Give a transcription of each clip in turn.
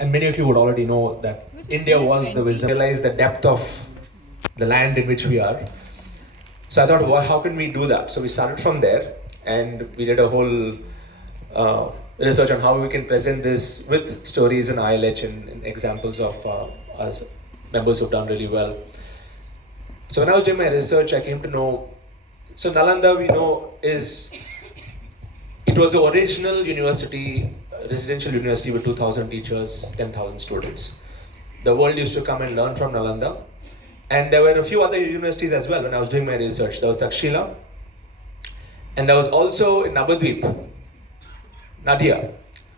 and many of you would already know that India was the wisdom. Realize the depth of the land in which we are. So I thought, well, how can we do that? So we started from there, and we did a whole research on how we can present this with stories and ILH and examples of us members who've done really well. So when I was doing my research, I came to know, so Nalanda, we know, it was the original university, residential university with 2,000 teachers, 10,000 students. The world used to come and learn from Nalanda. And there were a few other universities as well when I was doing my research. There was Takshila, and there was also in Nabadvip, Nadia.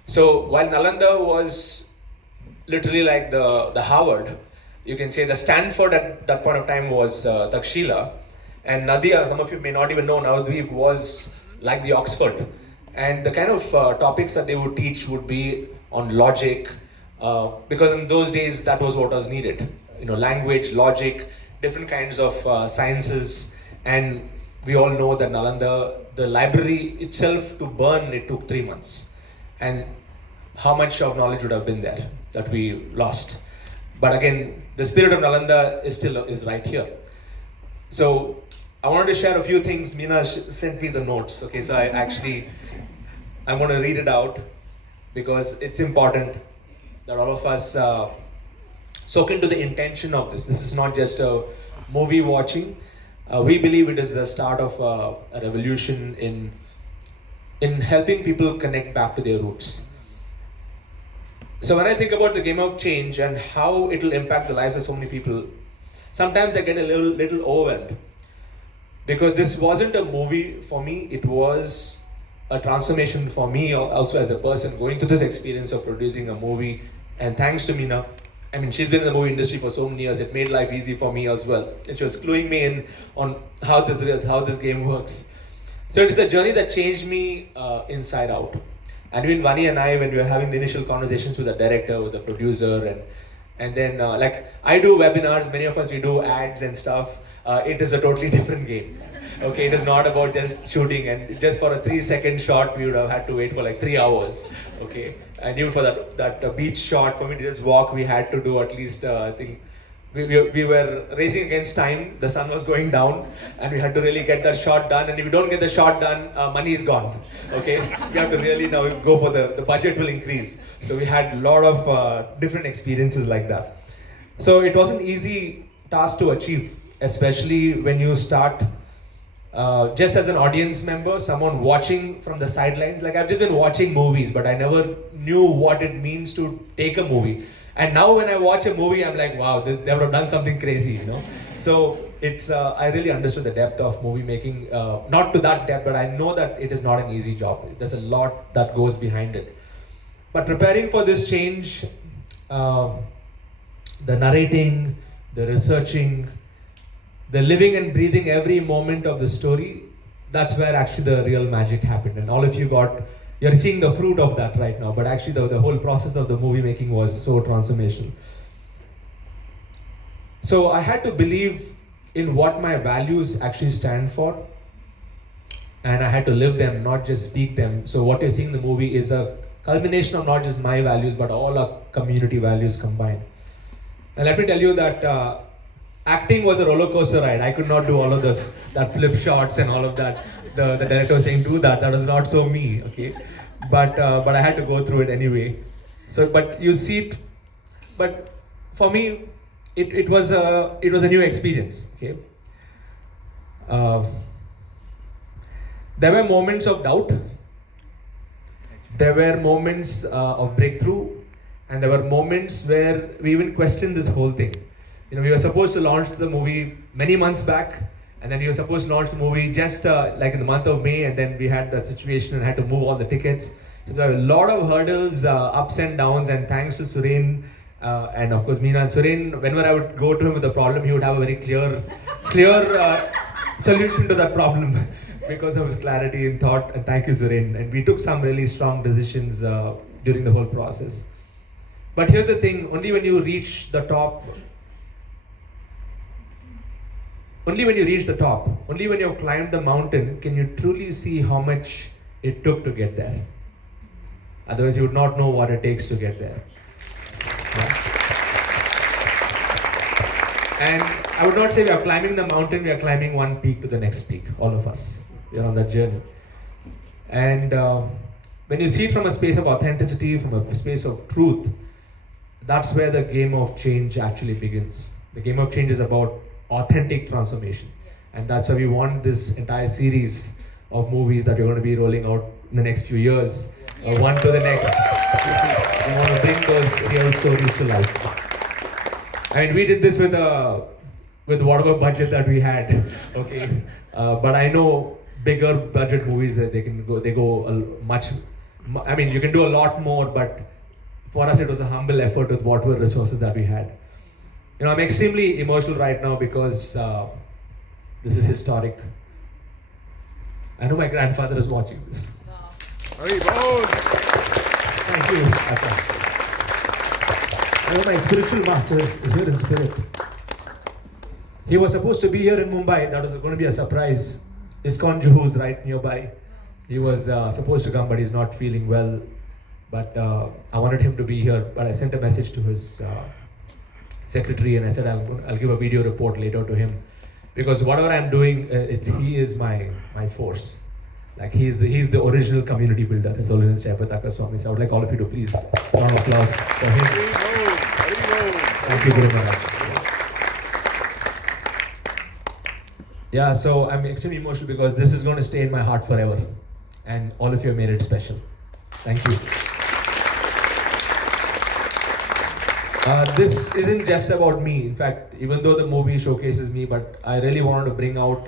So while Nalanda was literally like the Harvard, you can say the Stanford at that point of time was Takshila, and Nadia, some of you may not even know, Navadvip was like the Oxford. And the kind of topics that they would teach would be on logic, because in those days that was what was needed. Language, logic, different kinds of sciences. And we all know that Nalanda, the library itself to burn, it took 3 months. And how much of knowledge would have been there that we lost? But again, the spirit of Nalanda is right here. So I wanted to share a few things. Meena sent me the notes. Okay, so I'm going to read it out because it's important that all of us soak into the intention of this. This is not just a movie watching. We believe it is the start of a revolution in helping people connect back to their roots. So when I think about the game of change and how it will impact the lives of so many people, sometimes I get a little overwhelmed, because this wasn't a movie for me. It was a transformation for me also as a person, going through this experience of producing a movie. And thanks to Meena, I mean, she's been in the movie industry for so many years. It made life easy for me as well. And she was cluing me in on how this game works. So it's a journey that changed me inside out. And even Vani and I, when we were having the initial conversations with the director, with the producer, and then like I do webinars, many of us, we do ads and stuff. It is a totally different game. Okay, it is not about just shooting, and just for a 3-second shot, we would have had to wait for like 3 hours. Okay, and even for that beach shot, for me to just walk, we had to do at least, I think, we were racing against time. The sun was going down, and we had to really get that shot done. And if you don't get the shot done, money is gone. Okay, we have to really now go for the budget will increase. So we had a lot of different experiences like that. So it was an easy task to achieve, especially when you start just as an audience member, someone watching from the sidelines. Like, I've just been watching movies, but I never knew what it means to take a movie. And now when I watch a movie, I'm like, wow, they would have done something crazy, So it's I really understood the depth of movie making. Not to that depth, but I know that it is not an easy job. There's a lot that goes behind it. But preparing for this change, the narrating, the researching, the living and breathing every moment of the story, that's where actually the real magic happened. And all of you're seeing the fruit of that right now, but actually the whole process of the movie making was so transformational. So I had to believe in what my values actually stand for, and I had to live them, not just speak them. So what you're seeing in the movie is a culmination of not just my values, but all our community values combined. And let me tell you that acting was a roller coaster ride. I could not do all of this, that flip shots and all of that. The director was saying, do that. That was not so me, okay? But I had to go through it anyway. So, but you see it. But for me, it was a new experience, okay? There were moments of doubt. There were moments of breakthrough, and there were moments where we even questioned this whole thing. We were supposed to launch the movie many months back, and then we were supposed to launch the movie just like in the month of May, and then we had that situation and had to move all the tickets. So there were a lot of hurdles, ups and downs, and thanks to Suren, and of course Meena and Suren, whenever I would go to him with a problem, he would have a very clear solution to that problem because of his clarity in thought, and thank you, Suren. And we took some really strong decisions during the whole process. But here's the thing, only when you reach the top, only when you have climbed the mountain, can you truly see how much it took to get there. Otherwise, you would not know what it takes to get there. And I would not say we are climbing the mountain, we are climbing one peak to the next peak, all of us. We are on that journey. And when you see it from a space of authenticity, from a space of truth, that's where the game of change actually begins. The game of change is about authentic transformation. And that's why we want this entire series of movies that we're going to be rolling out in the next few years, one to the next. We want to bring those real stories to life. I mean, we did this with whatever budget that we had, okay. But I know bigger budget movies that they go much. I mean, you can do a lot more, but for us it was a humble effort with whatever resources that we had. You know, I'm extremely emotional right now because this is historic. I know my grandfather is watching this. Thank you, Asa. I know my spiritual master is here in spirit. He was supposed to be here in Mumbai. That was going to be a surprise. ISKCON Juhu is right nearby. He was supposed to come, but he's not feeling well. But I wanted him to be here. But I sent a message to his secretary, and I said I'll give a video report later to him, because whatever I'm doing, he is my force. Like he's the original community builder. His Holiness Jayapataka Swami. So I would like all of you to please round of applause for him. Thank you very much. Yeah, so I'm extremely emotional because this is going to stay in my heart forever, and all of you have made it special. Thank you. This isn't just about me. In fact, even though the movie showcases me, but I really wanted to bring out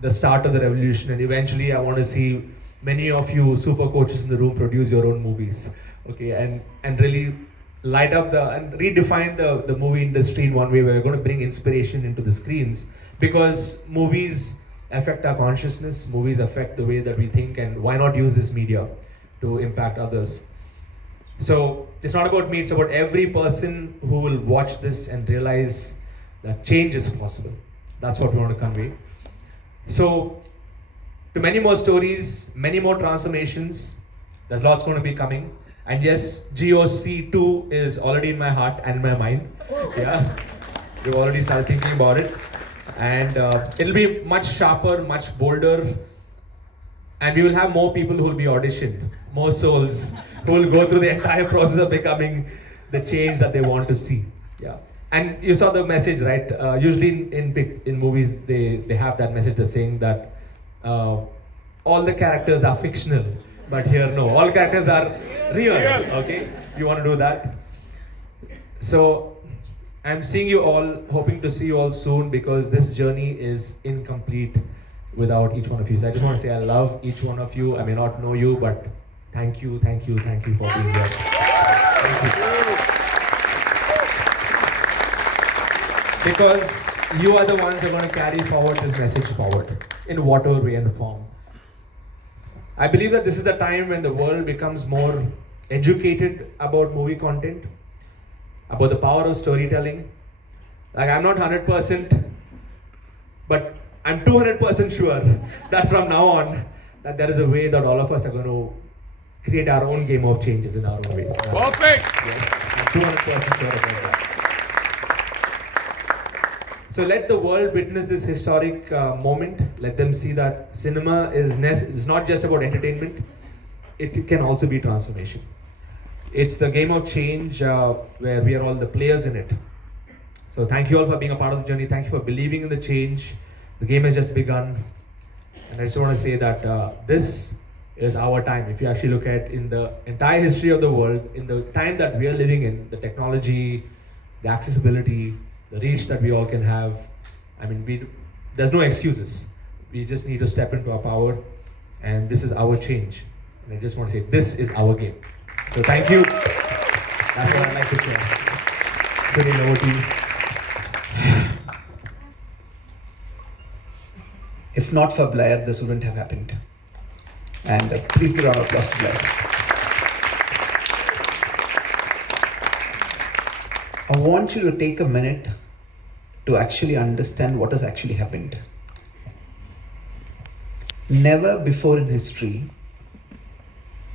the start of the revolution, and eventually I want to see many of you super coaches in the room produce your own movies, okay, and really light up and redefine the movie industry in one way where we're going to bring inspiration into the screens, because movies affect our consciousness, movies affect the way that we think, and why not use this media to impact others? So it's not about me, it's about every person who will watch this and realize that change is possible. That's what we want to convey. So, to many more stories, many more transformations, there's lots going to be coming. And yes, GOC 2 is already in my heart and my mind. Yeah, we've already started thinking about it. And it'll be much sharper, much bolder. And we will have more people who will be auditioned, more souls who will go through the entire process of becoming the change that they want to see. Yeah. And you saw the message, right? Usually in movies, they have that message, they're saying that all the characters are fictional. But here, no, all characters are real, okay? You want to do that? So, I'm seeing you all, hoping to see you all soon, because this journey is incomplete without each one of you. So I just want to say I love each one of you. I may not know you, but thank you for being here. Thank you. Because you are the ones who are going to carry forward this message forward in whatever way and form. I believe that this is the time when the world becomes more educated about movie content, about the power of storytelling. Like, I'm not 100%, but I'm 200% sure that from now on, that there is a way that all of us are going to create our own game of changes in our own ways. Perfect! Yes, I'm 200% sure about that. So let the world witness this historic moment. Let them see that cinema is not just about entertainment. It can also be transformation. It's the game of change where we are all the players in it. So thank you all for being a part of the journey. Thank you for believing in the change. The game has just begun. And I just want to say that this is our time. If you actually look at in the entire history of the world, in the time that we are living in, the technology, the accessibility, the reach that we all can have, I mean, there's no excuses. We just need to step into our power, and this is our change. And I just want to say, this is our game. So thank you. That's what I'd like to say. Sunil, over to you. If not for Blair, this wouldn't have happened. And please give a round of applause to Blair. I want you to take a minute to actually understand what has actually happened. Never before in history,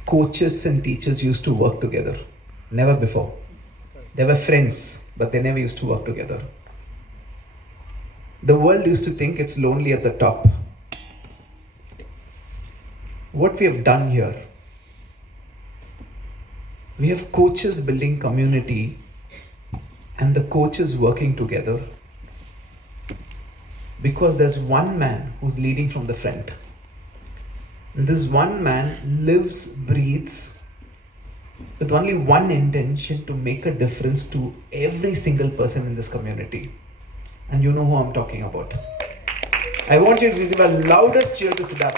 coaches and teachers used to work together. Never before. They were friends, but they never used to work together. The world used to think it's lonely at the top. What we have done here, we have coaches building community and the coaches working together because there's one man who's leading from the front. And this one man lives, breathes with only one intention: to make a difference to every single person in this community. And you know who I'm talking about. I want you to give a loudest cheer to Siddharth.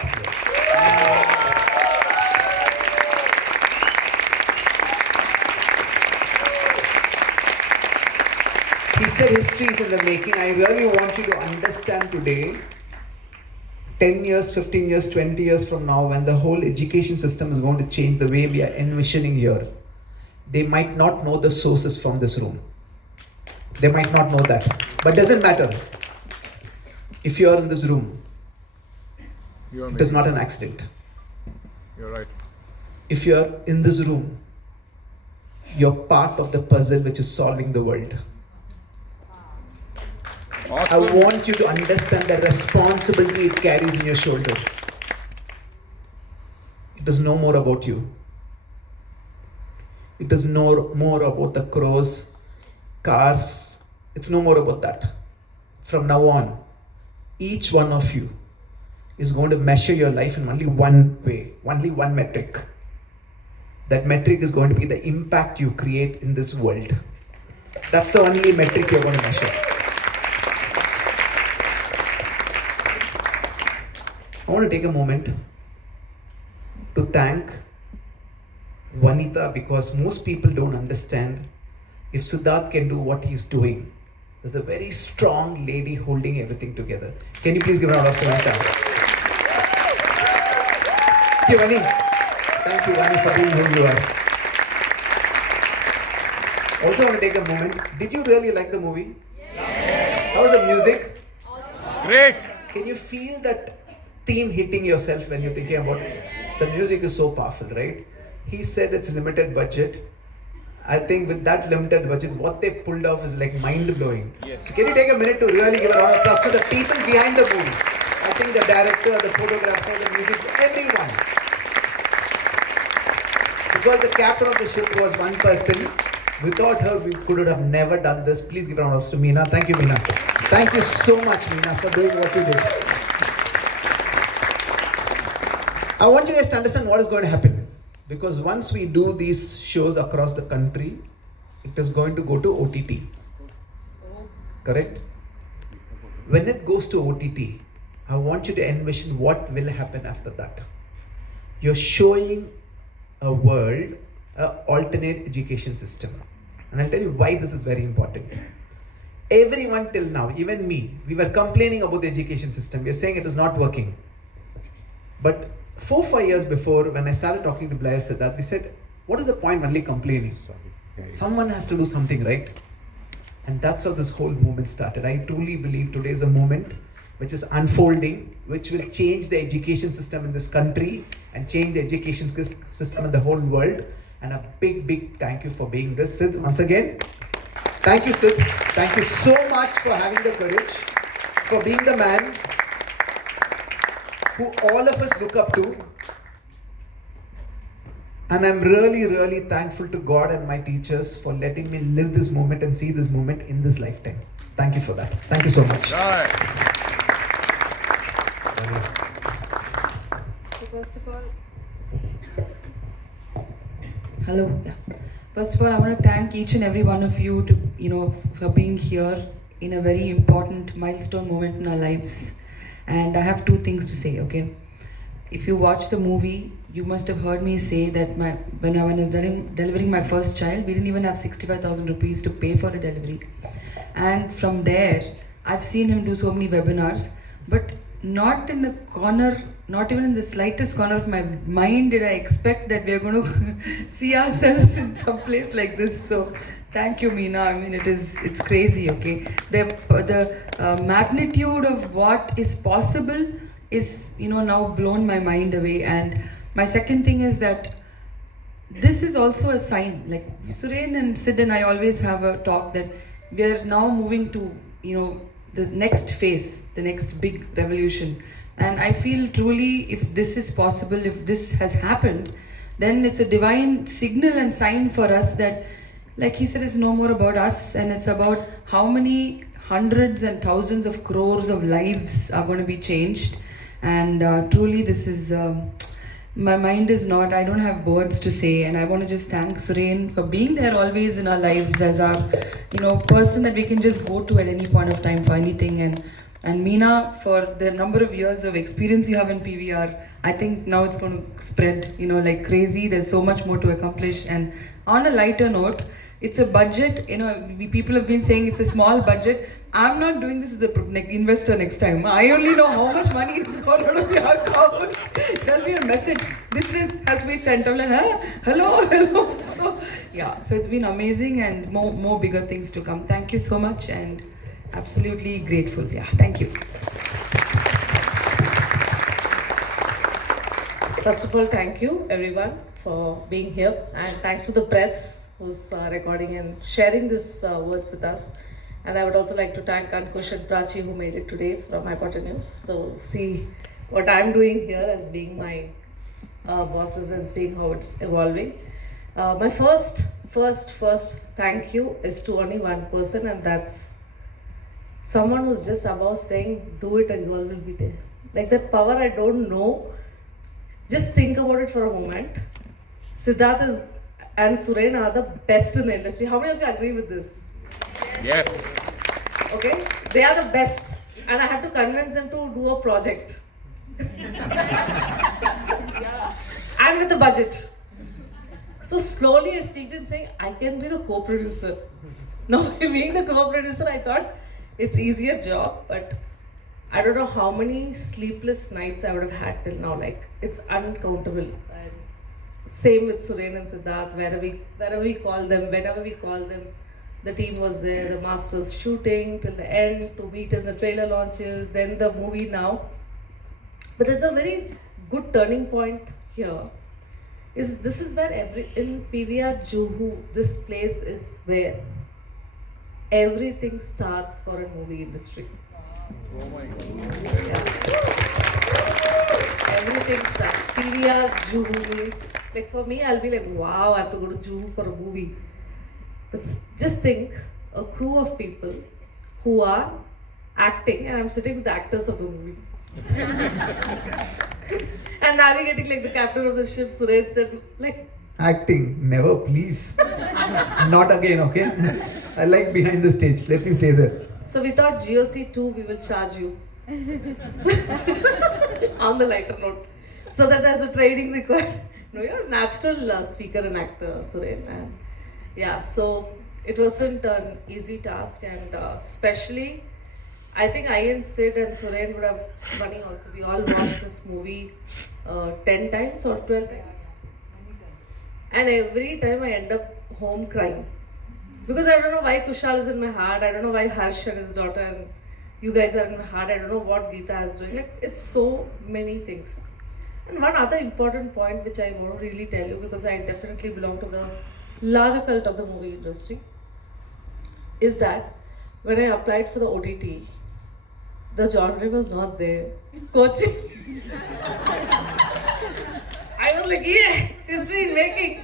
He said history is in the making. I really want you to understand today, 10 years, 15 years, 20 years from now, when the whole education system is going to change the way we are envisioning here, they might not know the sources from this room. They might not know that. But doesn't matter. If you are in this room, it is not an accident. You're right. If you are in this room, you're part of the puzzle which is solving the world. Awesome. I want you to understand the responsibility it carries in your shoulder. It is no more about you. It is no more about the crores, cars. It's no more about that. From now on, each one of you is going to measure your life in only one way, only one metric. That metric is going to be the impact you create in this world. That's the only metric you're going to measure. I want to take a moment to thank Vanita, because most people don't understand if Siddharth can do what he's doing. There's a very strong lady holding everything together. Can you please give a round of applause to Vanita? Thank you, Vani. Thank you, Vani, for being who you are. Also, I want to take a moment. Did you really like the movie? Yes. How was the music? Awesome. Great. Can you feel that theme hitting yourself when you're thinking about it? The music is so powerful, right? He said it's limited budget. I think with that limited budget, what they pulled off is like mind-blowing. Yes. So can you take a minute to really give a round of applause to the people behind the movie? I think the director, the photographer, the music, everyone. Because the captain of the ship was one person. Without her, we could have never done this. Please give a round of applause to Meena. Thank you, Meena. Thank you so much, Meena, for doing what you did. I want you guys to understand what is going to happen. Because once we do these shows across the country, it is going to go to OTT. Correct? When it goes to OTT, I want you to envision what will happen after that. You're showing a world, an alternate education system. And I'll tell you why this is very important. Everyone till now, even me, we were complaining about the education system. We are saying it is not working. But 4-5 years before, when I started talking to Blair Siddharth, we said, what is the point only complaining? Someone has to do something, right? And that's how this whole movement started. I truly believe today is a moment which is unfolding, which will change the education system in this country and change the education system in the whole world. And a big, big thank you for being this. Sid, once again, thank you, Sid. Thank you so much for having the courage, for being the man who all of us look up to. And I'm really, really thankful to God and my teachers for letting me live this moment and see this moment in this lifetime. Thank you for that. Thank you so much. Right. So first of all, hello. Yeah. First of all, I want to thank each and every one of you for being here in a very important milestone moment in our lives. And I have two things to say, okay? If you watch the movie, you must have heard me say that when I was delivering my first child, we didn't even have 65,000 rupees to pay for a delivery. And from there, I've seen him do so many webinars, but not in the corner, not even in the slightest corner of my mind did I expect that we are going to see ourselves in some place like this. So thank you, Meena. I mean, it's crazy, okay? The magnitude of what is possible is, now blown my mind away. And my second thing is that this is also a sign. Like Suren and Sid and I always have a talk that we are now moving to, the next phase, the next big revolution. And I feel truly, if this is possible, if this has happened, then it's a divine signal and sign for us that, like he said, it's no more about us, and it's about how many hundreds and thousands of crores of lives are going to be changed. And truly, this is. My mind is not, I don't have words to say, and I want to just thank Suren for being there always in our lives as our, person that we can just go to at any point of time for anything, and Meena for the number of years of experience you have in PVR. I think now it's going to spread, like crazy. There's so much more to accomplish. And on a lighter note, it's a budget, people have been saying it's a small budget. I'm not doing this as an investor next time. I only know how much money is gone out of the account. There'll be a message. This has to be sent. I'm like, huh? Hello. So it's been amazing, and more bigger things to come. Thank you so much, and absolutely grateful. Yeah, thank you. First of all, thank you everyone for being here, and thanks to the press who's recording and sharing these words with us. And I would also like to thank Ankush and Prachi who made it today from Hypotenuse. So see what I'm doing here as being my bosses and seeing how it's evolving. My first thank you is to only one person, and that's someone who's just above saying, do it and you all will be there. Like that power I don't know. Just think about it for a moment. Siddharth and Suren are the best in the industry. How many of you agree with this? Yes. Okay? They are the best. And I have to convince them to do a project. And with the budget. So slowly I sneaked in saying, I can be the co-producer. Now being the co-producer, I thought it's easier job, but I don't know how many sleepless nights I would have had till now. Like, it's uncountable. And same with Suren and Siddharth, wherever we call them, whenever we call them, the team was there, the masters shooting till the end, to meet in the trailer launches, then the movie now. But there's a very good turning point here. This is where in PVR Juhu, this place is where everything starts for a movie industry. Oh my God. Everything starts. PVR Juhu means, like for me, I'll be like, wow, I have to go to Juhu for a movie. But just think, a crew of people who are acting, and I'm sitting with the actors of the movie. And navigating like the captain of the ship, Suren said, like, Acting, never, please. Not again, okay? I like behind the stage. Let me stay there. so we thought GOC 2, we will charge you. On the lighter note. So that there's a training required. No, you're a natural speaker and actor, Suren. And yeah, so it wasn't an easy task, and especially, I think I and Sid and Suren would have, funny also, we all watched this movie 10 times or 12 times. And every time I end up home crying. Because I don't know why Kushal is in my heart, I don't know why Harsh and his daughter and you guys are in my heart, I don't know what Geeta is doing. Like, it's so many things. And one other important point which I want to really tell you, because I definitely belong to the larger cult of the movie industry, is that when I applied for the OTT, the genre was not there. Coaching. I was like, yeah, history making.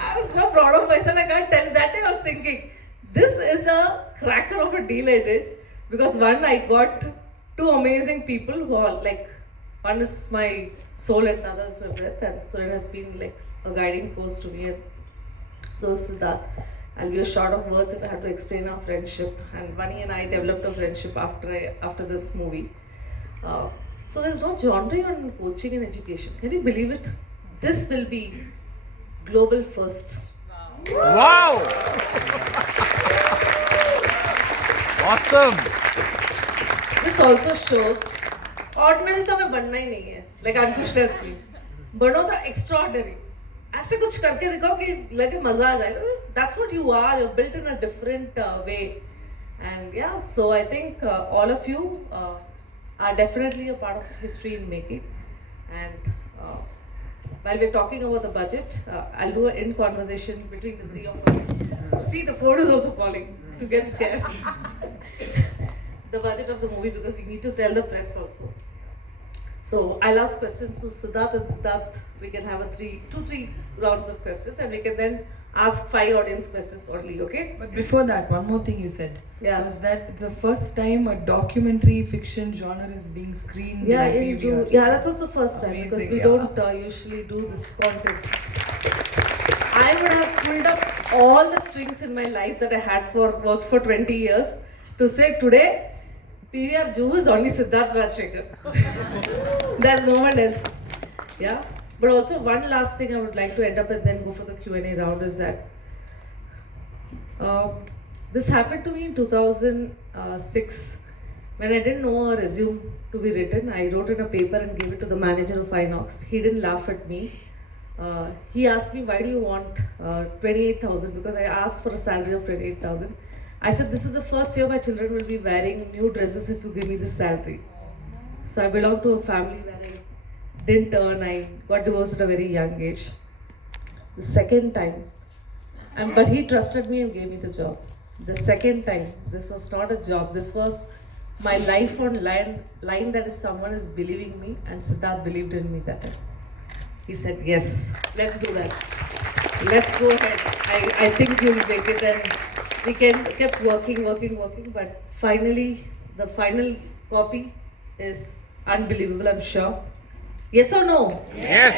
I was so proud of myself. I can't tell. That day I was thinking, this is a cracker of a deal I did. Because one, I got two amazing people who are like, one is my soul and another is my breath. And Suren has been like a guiding force to me. And so Siddharth, I'll be a short of words if I have to explain our friendship. And Vani and I developed a friendship after this movie. So there's no genre on coaching and education. Can you believe it? This will be global first. Wow! Awesome! This also shows ordinary तो हमें बनना ही नहीं है. Like Ankush tells me, बनो तो extraordinary. ऐसे कुछ करके दिखाओ कि लगे मजा आ जाएगा. That's what you are. You're built in a different way. And yeah, so I think all of you are definitely a part of history in making. And while we're talking about the budget, I'll do an end conversation between the three of us. See, the phone is also falling. To get scared. The budget of the movie, because we need to tell the press also. So I'll ask questions to Siddharth, and Siddharth, we can have two, three rounds of questions, and we can then ask 5 audience questions only, okay? But before that, one more thing you said. Yeah. Was that it's the first time a documentary fiction genre is being screened Yeah, in PVR. yeah, that's also first time because Amazing, we yeah. don't usually do this content. I would have pulled up all the strings in my life that I had worked for 20 years to say today, PVR Jew is only Siddharth Rajshekhar. There's no one else. Yeah. But also one last thing I would like to end up and then go for the Q&A round is that this happened to me in 2006 when I didn't know a resume to be written. I wrote in a paper and gave it to the manager of Inox. He didn't laugh at me. He asked me, why do you want 28,000? Because I asked for a salary of 28,000. I said, this is the first year my children will be wearing new dresses if you give me this salary. So I belong to a family where I didn't earn. I got divorced at a very young age. The second time, but he trusted me and gave me the job. The second time, this was not a job. This was my life on line that if someone is believing me, and Siddharth believed in me that time. He said, yes, let's do that. Let's go ahead. I think you'll make it. And we kept working, but finally, the final copy is unbelievable, I'm sure. Yes or no? Yes.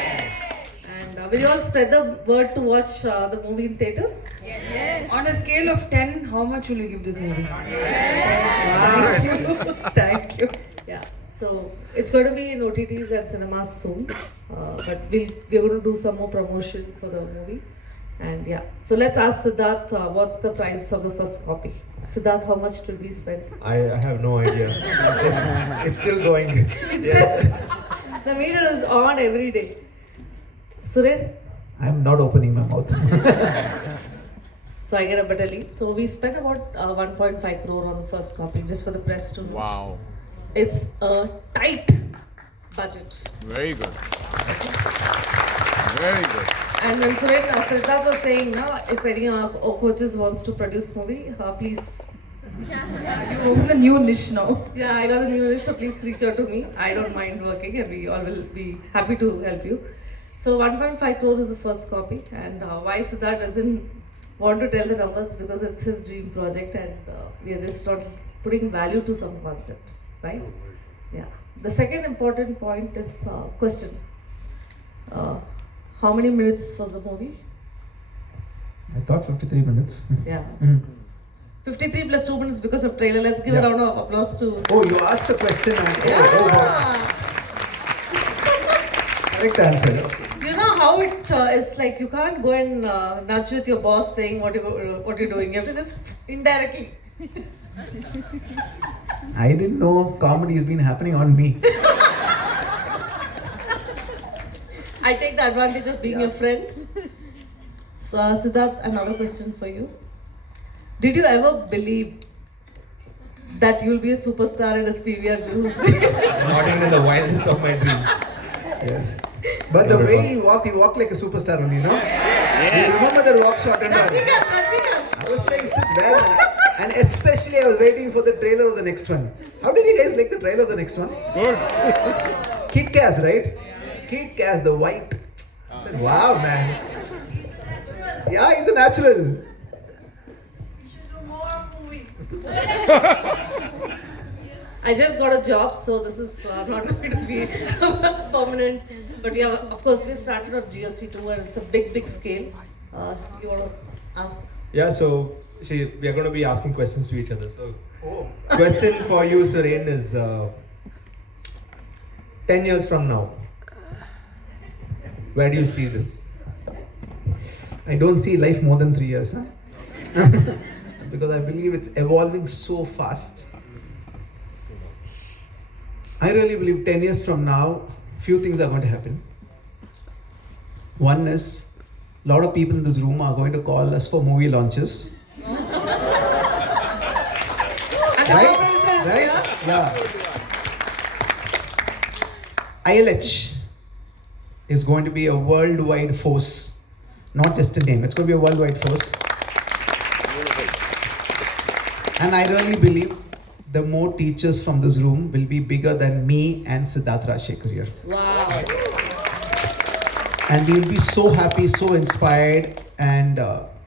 And will you all spread the word to watch the movie in theatres? Yes. On a scale of 10, how much will you give this movie? Wow. Thank you. Thank you. Yeah, so it's going to be in OTTs and cinemas soon. But we're going to do some more promotion for the movie. And yeah, so let's ask Siddharth what's the price of the first copy. Siddharth, how much will we spend? I have no idea. It's still going. Yes. The meter is on every day. Suren? I'm not opening my mouth. So I get a better lead. So we spent about 1.5 crore on the first copy just for the press to know. Wow. It's a tight budget. Very good. Very good. And when Siddharth was saying, now if any of our coaches wants to produce movie, please. You open a new niche now. Yeah, I got a new niche, so please reach out to me. I don't mind working and we all will be happy to help you. So 1.5 crore is the first copy, and why Siddharth doesn't want to tell the numbers, because it's his dream project and we are just not putting value to some concept, right? Yeah. The second important point is question. How many minutes was the movie? I thought 53 minutes. Yeah. Mm. 53 plus 2 minutes because of trailer. Let's give a Yeah. round of applause to. Oh, you asked a question and Yeah. correct answer. You know how it is like you can't go and nudge with your boss saying what you're doing. You have to just indirectly. I didn't know comedy has been happening on me. I take the advantage of being your friend. So Siddharth, another question for you. Did you ever believe that you'll be a superstar in a PVR Juice? Not even in the wildest of my dreams. Yes. But the way he walked like a superstar only, no? You remember the walk shot and all? I was saying, sit there, and especially I was waiting for the trailer of the next one. How did you guys like the trailer of the next one? Good. Kick-ass, right? Kick-ass, the white. I said, wow, man. Yeah, he's a natural. I just got a job, so this is not going to be permanent. But we have, of course, we started on GOC too, and it's a big scale. You want to ask? Yeah, so we are going to be asking questions to each other. So, question for you, Suren, is 10 years from now, where do you see this? I don't see life more than 3 years, huh? Because I believe it's evolving so fast. I really believe 10 years from now, few things are going to happen. One is, a lot of people in this room are going to call us for movie launches. Right? Yeah. ILH. is going to be a worldwide force. Not just a name, it's going to be a worldwide force. And I really believe the more teachers from this room will be bigger than me and Siddharth Rajshekhar here. Wow. And we will be so happy, so inspired, and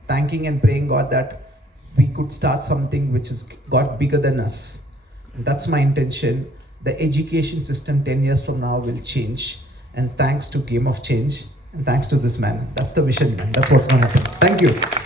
thanking and praying God that we could start something which is got bigger than us. And that's my intention. The education system 10 years from now will change. And thanks to Game of Change, and thanks to this man. That's the vision, man. That's what's going to happen. Thank you.